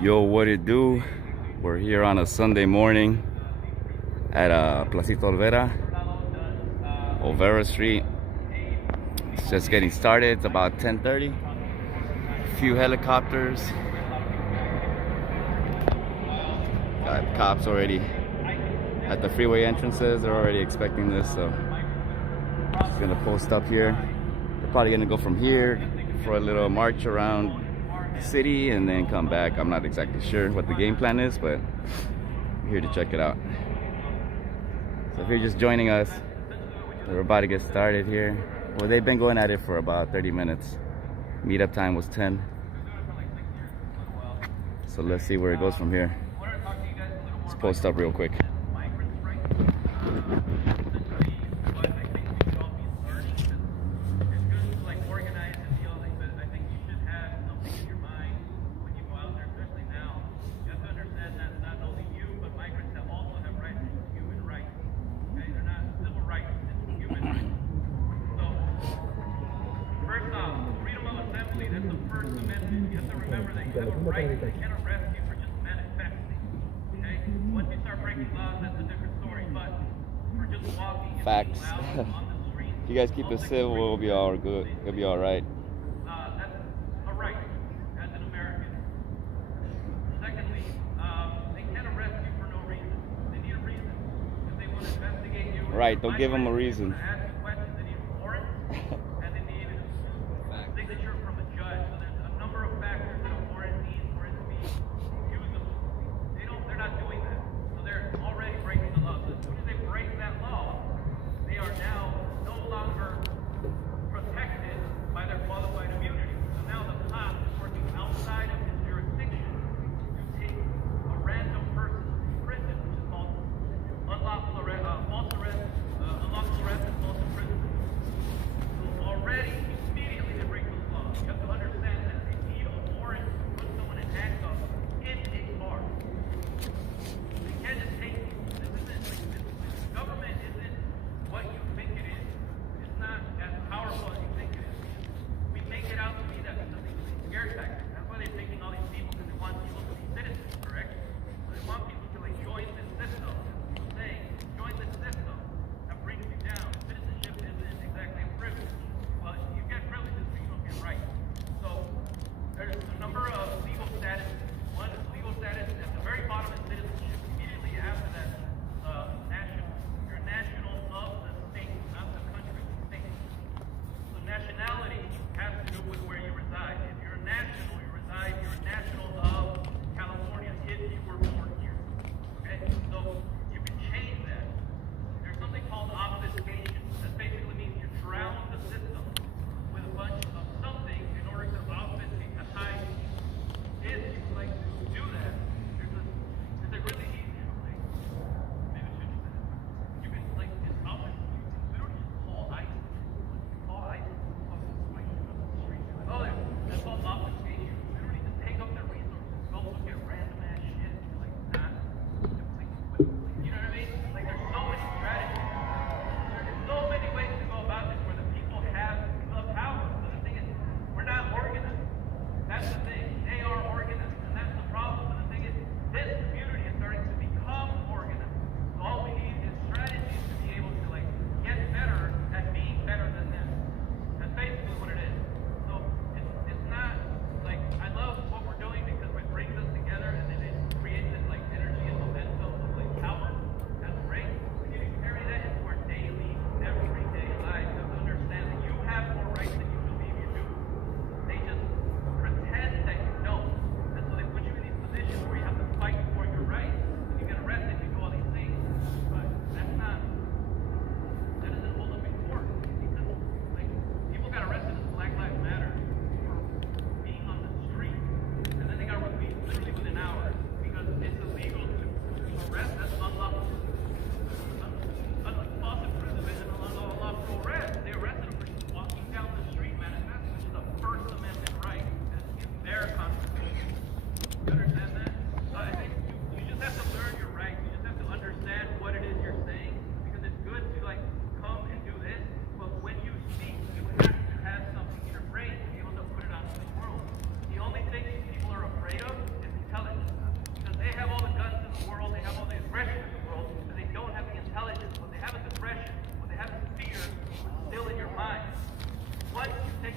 Yo, what it do? We're here on a Sunday morning at Placito Olvera Street. It's just getting started. It's about 10:30. A few helicopters. Got cops already at the freeway entrances. They're already expecting this, so just gonna post up here. They're probably gonna go from here for a little march around the city and then come back. I'm not exactly sure what the game plan is, but I'm here to check it out. So if you're just joining us, we're about to get started here. Well, they've been going at it for about 30 minutes. Meetup time was 10. So let's see where it goes from here. Let's post up real quick. Facts. If you guys keep it civil, we'll be all good. It'll be all right. That's a right as an American. Secondly, they can't arrest you for no reason. They need a reason. If they want to investigate you, Right, don't give them a reason. Ask you questions. They need a warrant, and they need a signature from a judge. So there's a number of factors that a warrant needs for it to be usable. They're not doing that. So they're already breaking the law. So as soon as they break that law, they are now no longer protected by their qualified immunity. So now the cop is working outside of his jurisdiction to take a random person to prison, which is called unlawful arrest, false arrest, unlawful arrest and false imprisonment. So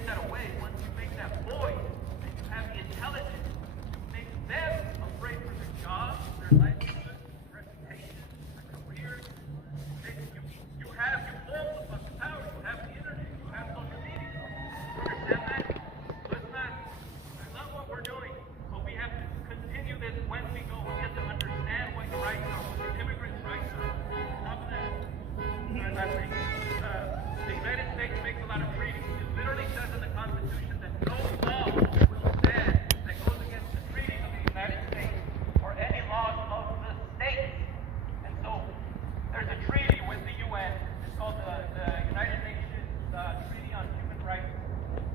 that away, once you make that void, and you have the intelligence to make them afraid for their jobs, their livelihood, reputation, their careers, you hold the fucking power. You have the internet. You have social media. You understand that? So that's not what we're doing. But we have to continue this when we go. We have to understand what your rights are, what the immigrants' rights are. On top of that, the United States makes a lot of treaties. It literally says in the Constitution that no law will stand that goes against the treaties of the United States or any laws of the states. And so there's a treaty with the UN. It's called the United Nations Treaty on Human Rights.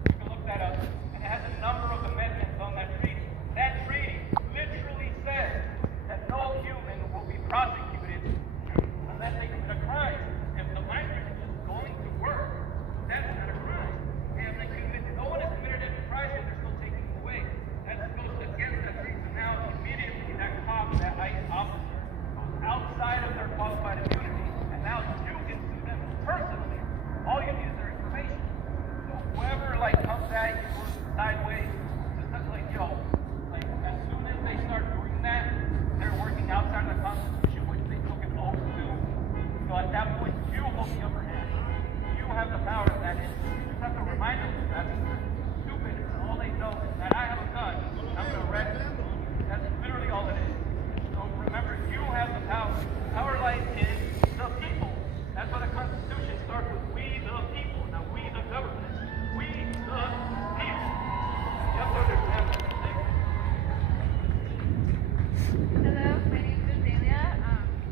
You can look that up. And it has a number of amendments on that treaty. That treaty literally says that no human will be prosecuted unless they commit a crime. If the migrant is just going to work, that's not a crime. And like, no one has committed any crime and they're still taking it away. That goes against the treaty. So now immediately that cop, that ICE officer, goes outside of their qualified immunity, and now you can sue them personally. All you need is their information. So whoever like comes at you sideways, just like like as soon as they start doing that, they're working outside of the Constitution, which they took an oath to. So at that point, you hold the upper hand. You have the power of that is. You just have to remind them that they're stupid, and all they know is that I have a gun. I'm gonna arrest them. That's literally all it is. So remember, you have the power. Our life is the people. That's why the Constitution starts with we the people, not we the government. We the people. You have to understand that. Hello, my name is Azalea.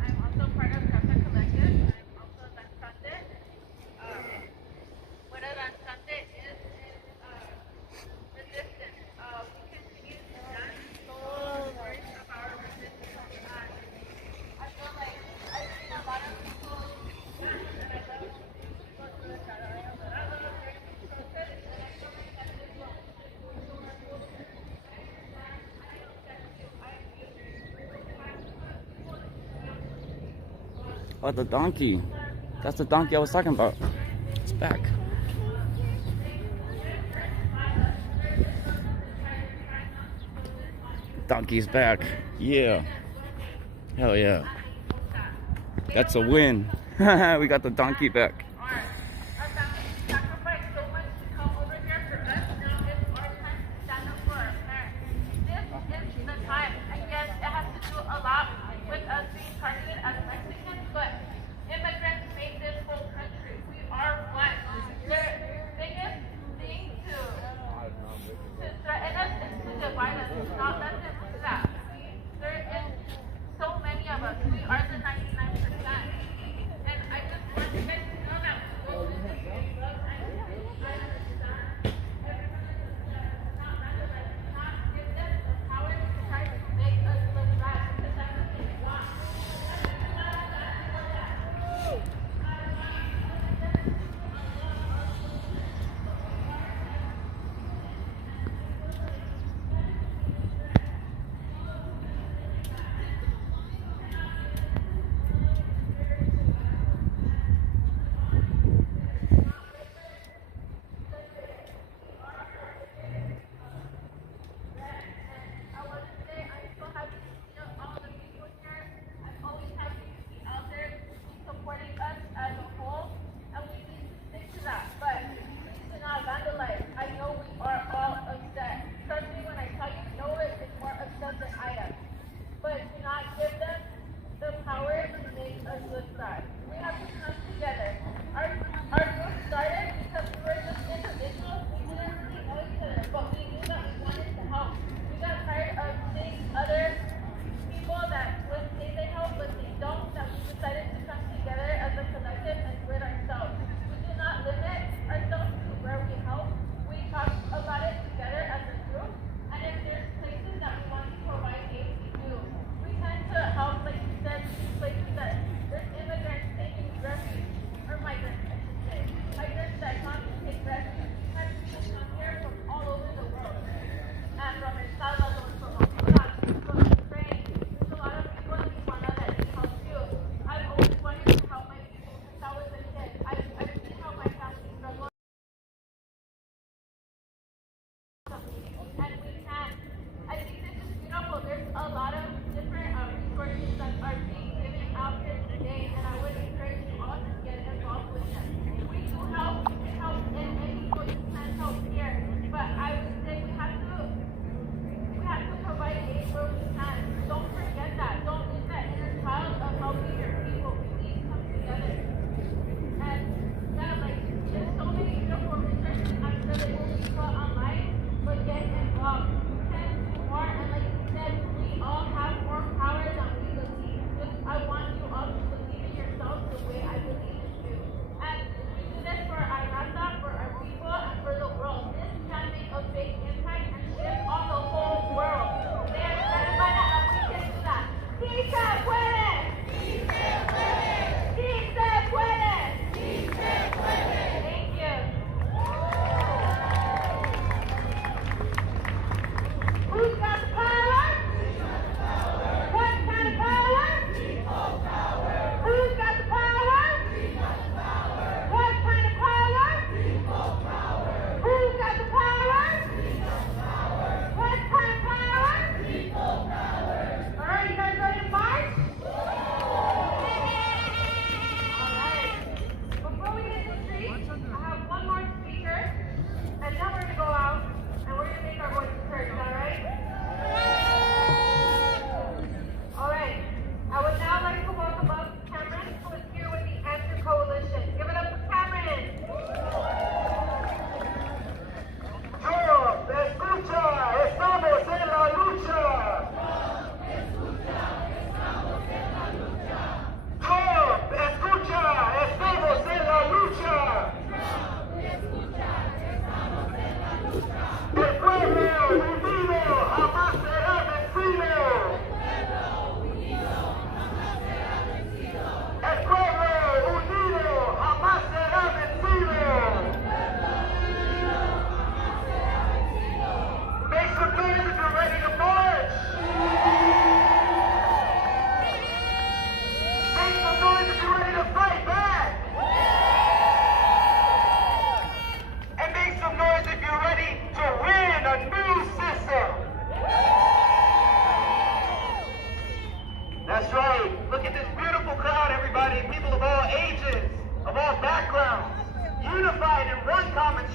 I'm also part of Café Collective. I'm also a danzante. What a danzante is resistance. We continue to dance the words of our resistance. I feel like I've seen a lot of people dance, and I love people to the Shadaya, but I love very much protest, and I feel like that is what Oh, the donkey. That's the donkey I was talking about. It's back. Donkey's back. Yeah. Hell yeah. That's a win. We got the donkey back. Our family sacrificed so much to come over here for us. Now it's our time to stand up for our parents. This is the time. And yes, it has to do a lot with us being targeted as Mexicans, but immigrants made this whole country. We are one. Their biggest thing to threaten us is to divide us. Not let them do that. There is so many of us. We are the 99%. And I just want you guys to know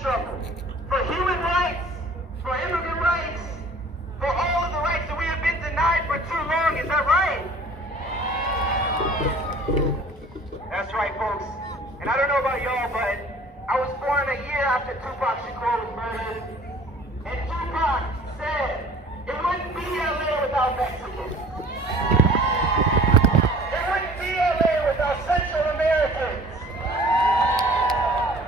struggle for human rights, for immigrant rights, for all of the rights that we have been denied for too long. Is that right? That's right, folks. And I don't know about y'all, but I was born a year after Tupac Shakur was murdered. And Tupac said, it wouldn't be LA without Mexicans. It wouldn't be LA without Central Americans.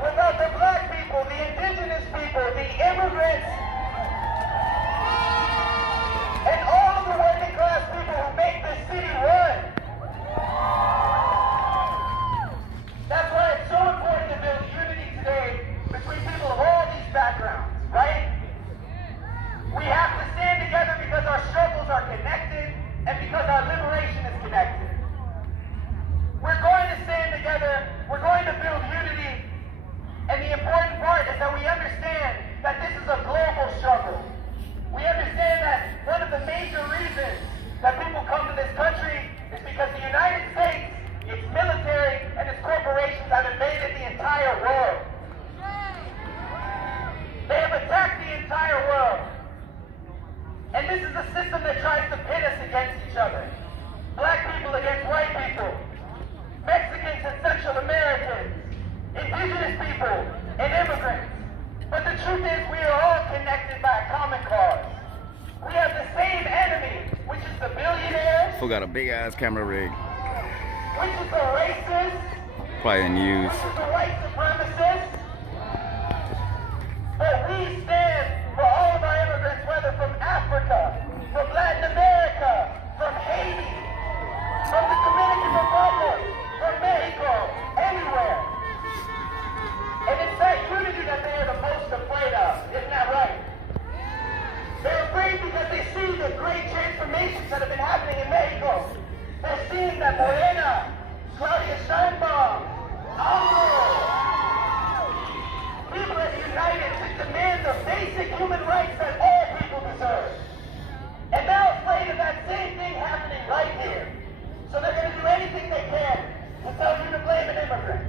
Without the black people, the indigenous people, the immigrants, and all of the working class people who make this city run. That's why it's so important to build unity today between people of all these backgrounds, right? We have to stand together because our struggles are connected and because our liberation is connected. We're going to stand together, we're going to build unity, and the important part is that we understand that this is a global struggle. We understand that one of the major reasons that people come to this country is because the United States, its military, and its corporations have invaded the entire world. They have attacked the entire world. And this is a system that tries to pit us against each other. Black people against white people. Mexicans and Central Americans. Indigenous people and immigrants. But the truth is we are all connected by a common cause. We have the same enemy, which is the billionaires, Fool got a big ass camera rig. which is the racists, Probably the news. which is the white supremacists. But we stand for all of our immigrants, whether from Africa, from Latin America, from Haiti, from the Dominican Republic, from Mexico, anywhere. And it's that unity that they are the most afraid of. Isn't that right? They're afraid because they see the great transformations that have been happening in Mexico. They're seeing that Morena, Claudia Sheinbaum, people have united to demand the basic human rights that all people deserve. And now it's afraid of that same thing happening right here. So they're going to do anything they can to tell you to blame an immigrant,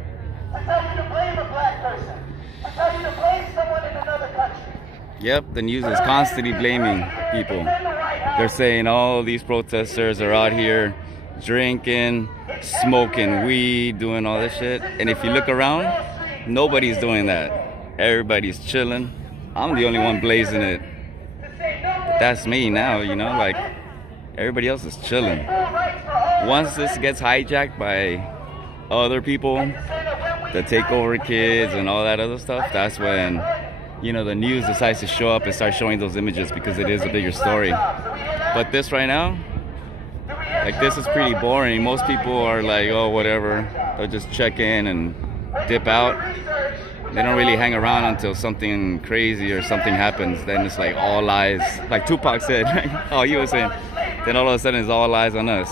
to tell you to blame a black person, to tell you to blame someone in another country. Yep, the news is constantly blaming people. They're saying all these protesters are out here drinking, smoking weed, doing all this shit. And if you look around, nobody's doing that. Everybody's chilling. I'm the only one blazing it. That's me now, you know, like everybody else is chilling. Once this gets hijacked by other people that take over kids and all that other stuff, that's when, you know, the news decides to show up and start showing those images because it is a bigger story. But this right now, like, this is pretty boring. Most people are like, oh, whatever. They'll just check in and dip out. They don't really hang around until something crazy or something happens. Then it's like all eyes. Like Tupac said, oh, you were saying. Then all of a sudden it's all eyes on us.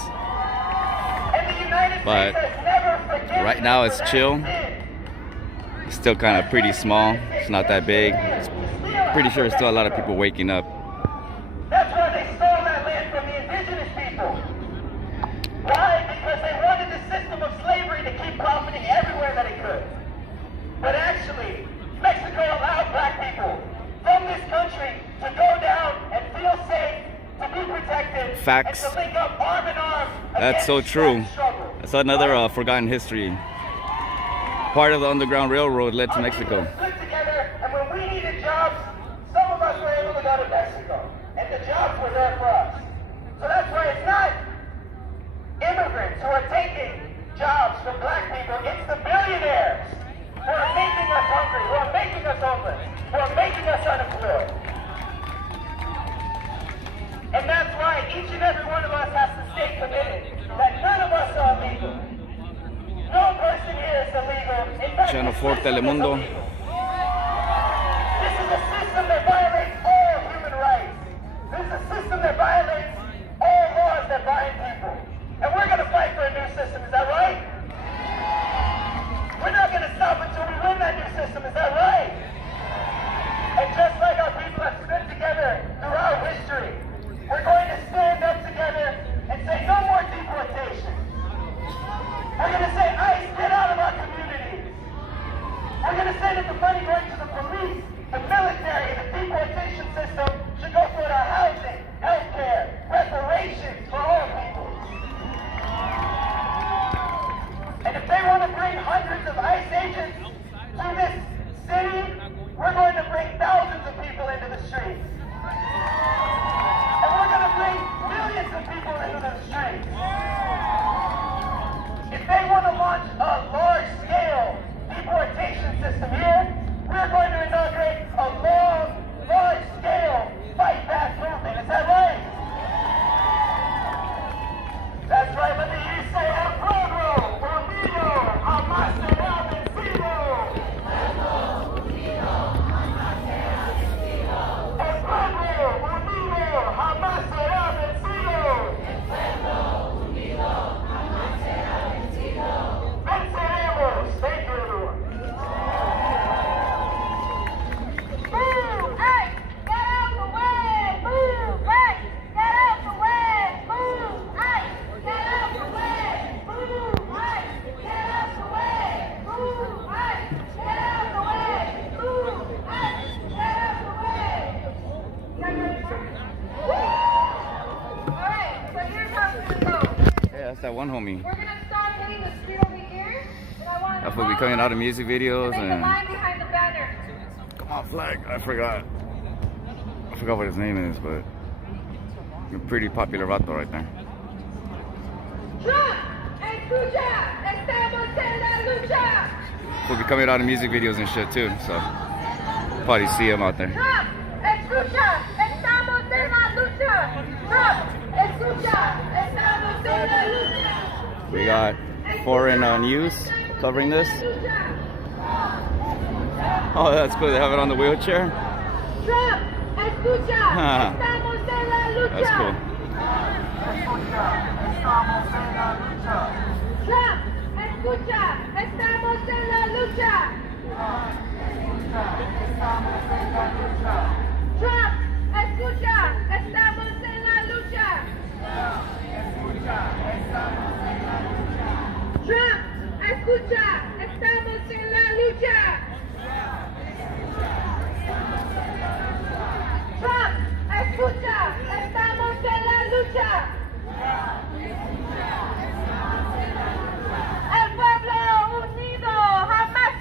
But right now it's chill. It's still kind of pretty small. It's not that big. It's pretty sure there's still a lot of people waking up. That's why they stole that land from the indigenous people. Why? Because they wanted the system of slavery to keep profiting everywhere that it could. But actually, Mexico allowed black people from this country to go down and feel safe, to be protected, Facts. and to link up arm in arm. That's so true. That's another forgotten history. Part of the Underground Railroad led to Mexico. Stood together, and when we needed jobs, some of us were able to go to Mexico, and the jobs were there for us. So that's why it's not immigrants who are taking jobs from black people, it's the billionaires who are making us hungry, who are making us homeless, who are making us unemployed. And that's why each and every one of us has to stay committed, that none of us are illegal. No person here is illegal. In fact, Channel 4 this system is Telemundo. illegal. This is a system that violates all human rights. This is a system that violates all laws that bind people. And we're going to fight for a new system, is that right? We're not going to stop until we win that new system, is that right? And just like our people have stood together throughout history, we're going to stand up together and say no more deportation. We're going to say, ICE, get out of our communities. We're going to say that the money going to the police, the military, and the deportation system should go toward our housing, healthcare, reparations for all people. And if they want to bring hundreds of ICE agents to this city, we're going to bring thousands of people into the streets. And we're going to bring millions of people into the streets. If they want to launch a large-scale deportation system here, we're going to inaugurate a long, large-scale fight-back movement. Is that right? That's right. Let me hear you say, El pueblo unido jamás será vencido. El pueblo unido jamás será vencido. Venceremos. Thank you, everyone. Move, hey, get out the way. Move, hey, get out the way. Move, hey, get out the way. Move, hey, get out the way. Move, hey, get out the way. Move, hey, get out the way. All right, so here's how it's gonna go. Hey, that's that one homie. We're gonna start hitting the street over here, and I want That's what we coming out of music videos make a and. line behind the banner. Come on, flag. I forgot what his name is, but a pretty popular vato right there. Trump, escucha, estamos en la lucha. We'll be coming out of music videos and shit too, so probably see him out there. Trump, escucha, estamos en la lucha. Trump, escucha, estamos en la lucha. We got foreign news covering this. Oh, that's cool. They have it on the wheelchair. Trump, escucha, Huh. estamos en la lucha. That's cool. Trump, escucha, estamos en la lucha. Trump, escucha, estamos en la lucha. Trump, escucha, estamos en la lucha. Trump, escucha, estamos en la lucha. El pueblo unido jamás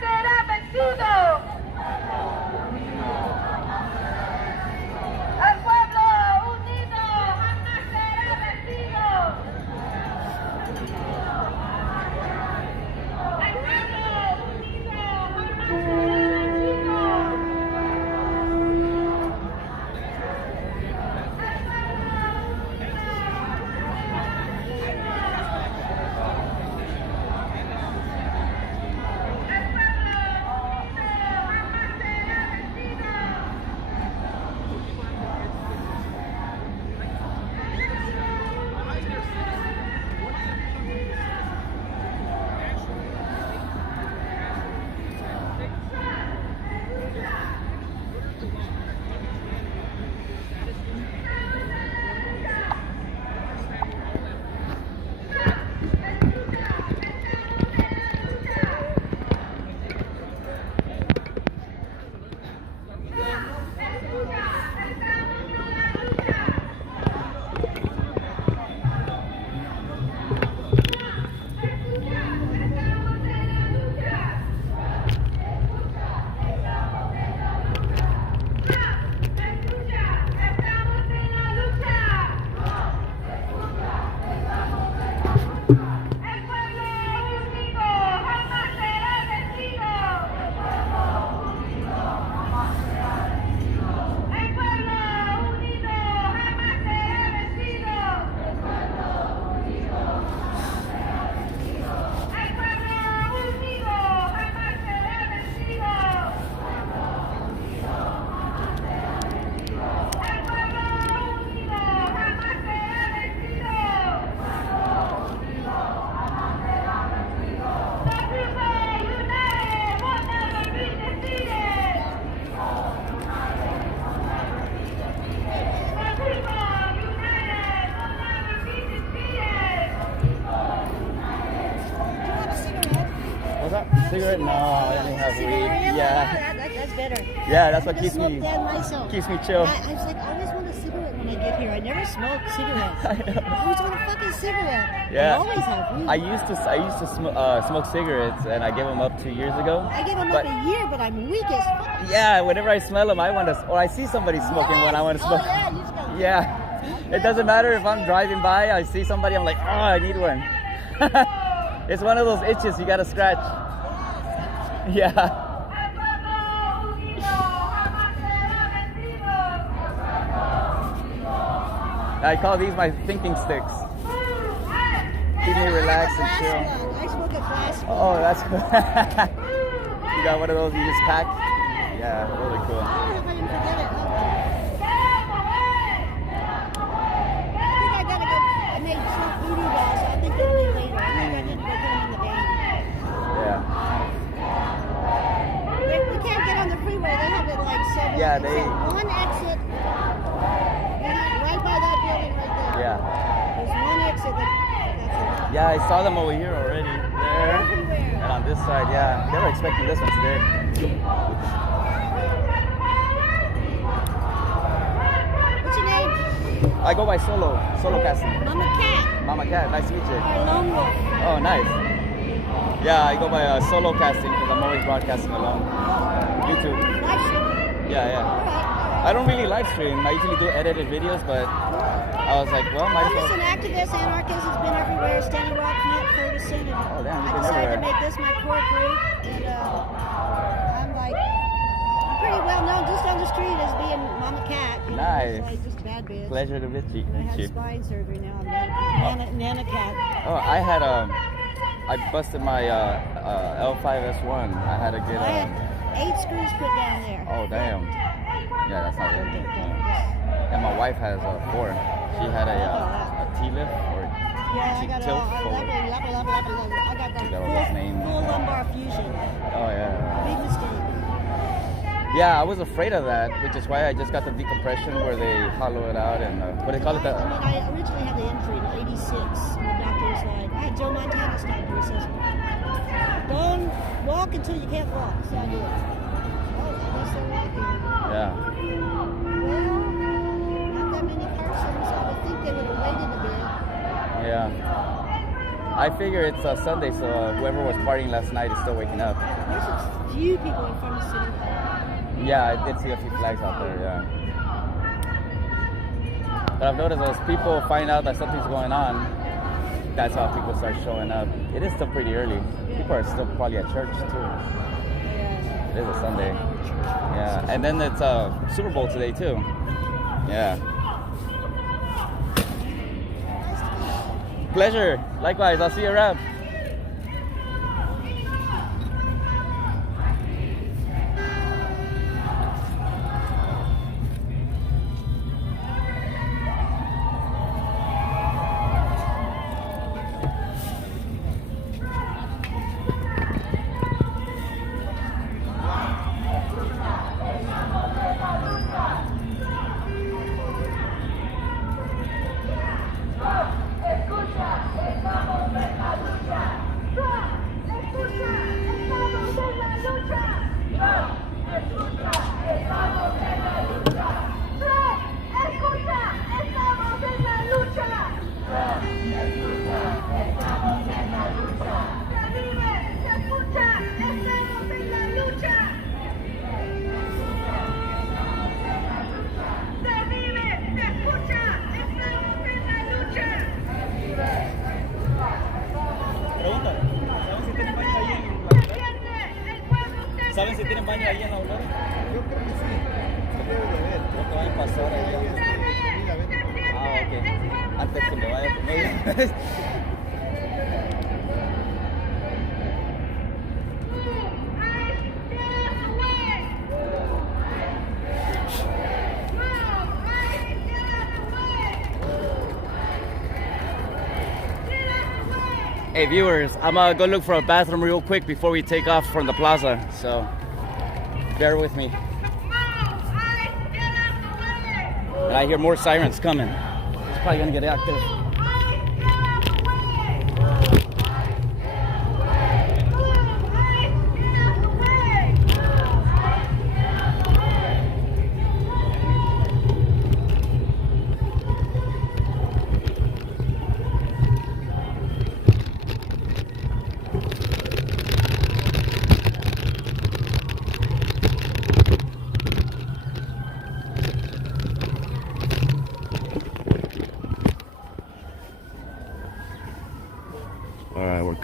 será vencido. El pueblo unido jamás será vencido. El pueblo unido jamás será Cigarette? No, I only have weed. Yeah. That's better. Yeah, that's what I keeps smoke me that myself. keeps me chill. I was like, I always want a cigarette when I get here. I never smoke cigarettes. I know. I always want a fucking cigarette. Yeah. I always have weed. I used to smoke cigarettes, and I gave them up 2 years ago. I give them but, up a year, but I'm weak as fuck. Yeah, whenever I smell them, I want to, or I see somebody smoking one, I want to smoke. Oh, yeah, you just go. Yeah. It doesn't matter if I'm driving by, I see somebody, I'm like, oh, I need one. It's one of those itches you gotta scratch. Yeah. I call these my thinking sticks. Keep me relaxed and chill. I smoke a glass one. Oh, that's cool. You got one of those you just pack? Yeah, really cool. I don't know if I didn't forget it. I think I gotta go. I made some voodoo dolls, so I think they'll be later. I think I need to go put them in the van. Yeah. We can't get on the freeway. They have it like seven. Yeah, exit. they- One exit. Right by that building right there. Yeah. There's one exit. That's it. Yeah, I saw them over here already. There. Everywhere. And on this side, yeah. They were expecting this one today. What's your name? I go by Solo casting. Mama Cat. Mama Cat, nice to meet you. Or Lone Wolf. Oh, nice. Yeah, I go by solo casting because I'm always broadcasting alone. YouTube. Live stream. Yeah, yeah. All right. I don't really live stream. I usually do edited videos, but I was like, well, might I'm as just well. an activist, anarchist, has been everywhere, Standing Rock, Flint, Ferguson, and Oh, damn, you've I been decided everywhere. to make this my core group, and I'm like, I'm pretty well known just on the street as being Mama Cat. You know, Nice. it's like just a bad bitch. Pleasure to meet you. And I had spine surgery now. I'm Nana Cat. Oh, I busted my L5S1. I had to get I had 8 screws put down there. Oh, damn. Yeah, that's not good. Yeah, my wife has 4. She had a T-lift or Yeah, I got tilt I forward. got the Forgot what his name full is. lumbar fusion. Oh, yeah. Big mistake. Yeah, I was afraid of that, which is why I just got the decompression where they hollow it out and what do they call it? I mean, I originally had the injury in '86, and the doctor was like, I had Joe Montana's doctor. He says, don't walk until you can't walk. So I did. Oh, at least they're walking. Yeah. Well, not that many persons. I would think they would have waited a bit. Yeah. I figure it's Sunday, so whoever was partying last night is still waking up. There's a few people in front of City Hall. Yeah, I did see a few flags out there, yeah. But I've noticed as people find out that something's going on, that's how people start showing up. It is still pretty early. People are still probably at church too. Yeah. It is a Sunday. Yeah, and then it's Super Bowl today too. Yeah. Pleasure. Likewise, I'll see you around. ¿Saben si tienen baño ahí en la Aurora? Yo creo que sí. Creo que van a pasar ahí. Ah, ok. Antes que me vaya con ella. Hey viewers, I'm gonna go look for a bathroom real quick before we take off from the plaza, so bear with me. And I hear more sirens coming. It's probably gonna get active.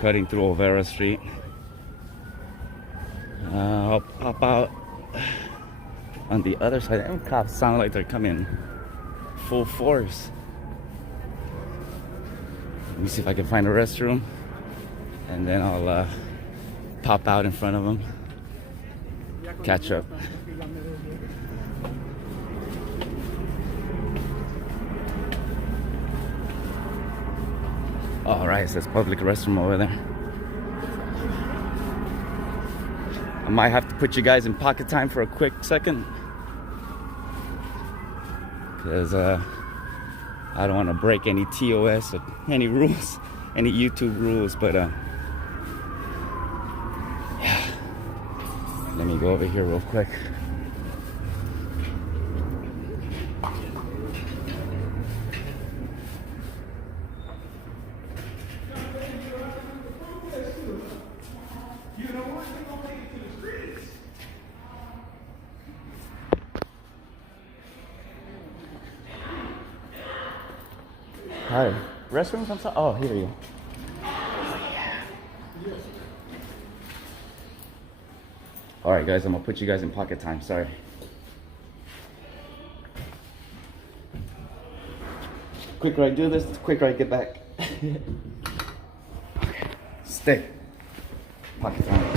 cutting through Olvera Street. I'll pop out on the other side. Them cops sound like they're coming full force. Let me see if I can find a restroom, and then I'll pop out in front of them, catch up. All right, it says public restroom over there. I might have to put you guys in pocket time for a quick second, because I don't want to break any TOS or any rules, any YouTube rules, but yeah. Let me go over here real quick. Hi, restrooms? I'm sorry. Oh, here you go. All right, guys, I'm gonna put you guys in pocket time. Sorry. Quick ride, do this. Quick ride, get back. Okay. Stay. Pocket time.